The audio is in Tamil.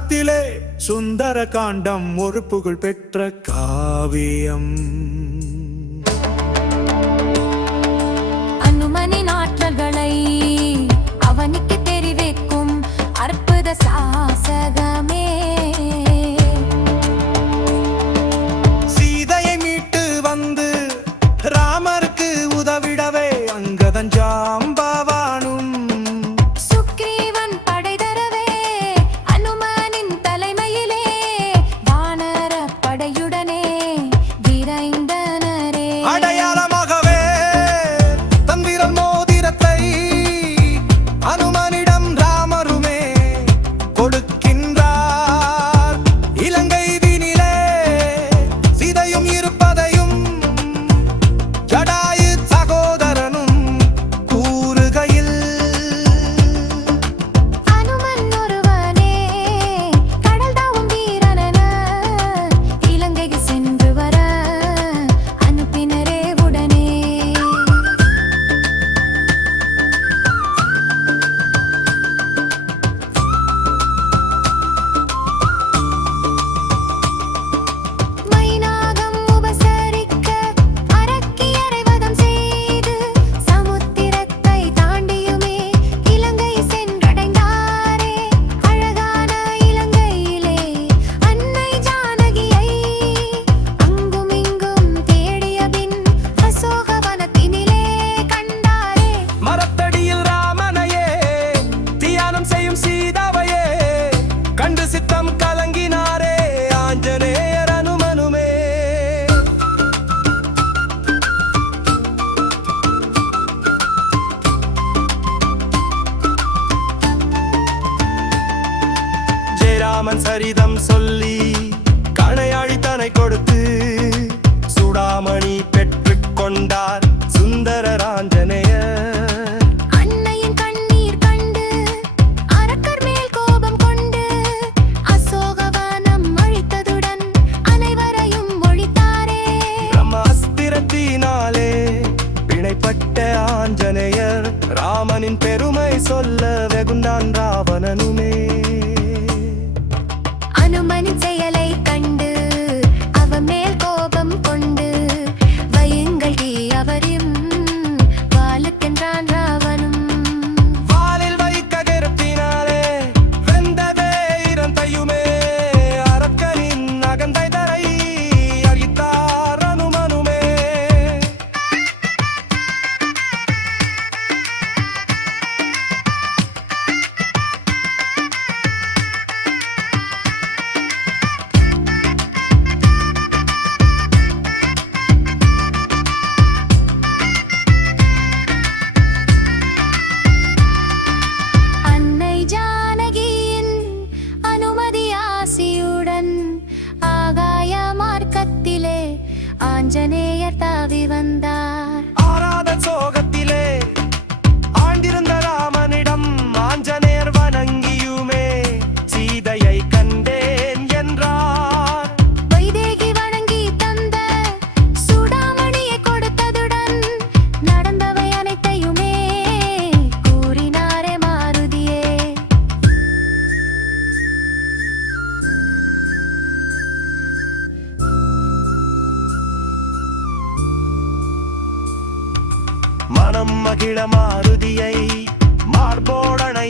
காலத்திலே சுந்தர காண்டம் ஒரு புகழ் பெற்ற காவியம். அனுமனின் ஆற்றல்களை அவனுக்கு தெரிவிக்கும் அற்புத சாசகமே. சீதையை மீட்டு வந்து ராமருக்கு உதவிடவே அங்கதன் ஜாம்பவானும் சுக்ரீவன் படை தரவே அனுமனின் தலைமையிலே வானர படையுடனே விரைந்தனரே. அடையாளமாகவே தன் விரல் மோதிரத்தை அனுமனிடம் ராமருமே கொடுக்கின்றார். இலங்கை தீனிலே சீதையும் இருப்பதையும் ஜடாயு சகோதரனும் கூறுகையில் அனுமன் ஒருவனே கடல் தாவும் வீரனென இலங்கைக்கு சென்று வர அனுப்பினரே உடனே. மைனாகம் உபசரிக்க அரக்கியரை வதம் செய்து சமுத்திரத்தை தாண்டியுமே இலங்கை சென்றடைந்தாரே. அழகான இலங்கையிலே அன்னை ஜானகியை அங்கும் இங்கும் தேடிய பின் அசோகவனத்தினிலே கண்டாரே. மரத்தடியில் ராமனையே தியானம் செய்யும் சீதாவையே கண்டு சித்தம் கலங்கினாரே ஆஞ்சநேயர் அனுமனுமே. ஜெயராமன் சரிதம் சொல்லி கணையாழி தனை கொடுத்து சூடாமணி பெற்றுக் கொண்டார் சுந்தரர் ஆஞ்சநேயர். அன்னையின் கண்ணீர் கண்டு அரக்கர் மேல் கோபம் கொண்டு அசோகவனம் அழித்ததுடன் அனைவரையும் ஒழித்தாரே. பிரம்மாஸ்திரத்தினாலே பிணைப்பட்ட ஆஞ்சநேயர் ராமனின் பெருமை சொல்ல வெகுண்டான் ராவணனுமே. அனுமனின் செயலை கண்டு அவன் மேல் கோபம் கொண்டு வையுங்கள் தீ அவரையும் வாளுக்கென்றான் ராவனும். வாலில் வைக்க கருப்பினாலே வெந்ததே இறந்தையுமே அரக்கனின் அகந்தை தரை அழித்தார் அனுமனுமே. அன்னை ஜானகியின் அனுமதி ஆசியுடன் ஆகாய மார்க்கத்திலே ஆஞ்சநேயர் தாவி வந்தார். ஆராத சோகத்திலே ஆண்டிருந்த ராமனிடம் ஆஞ்சநேயர் வணங்கியுமே சீதையை கண்டேன் என்றார். வைதேகி வணங்கி தந்த சூடாமணியை கொடுத்ததுடன் நடந்தவை அனைத்தையுமே கூறினாரே மாருதியே. மனம் மகிழ மாருதியை மார்போடனை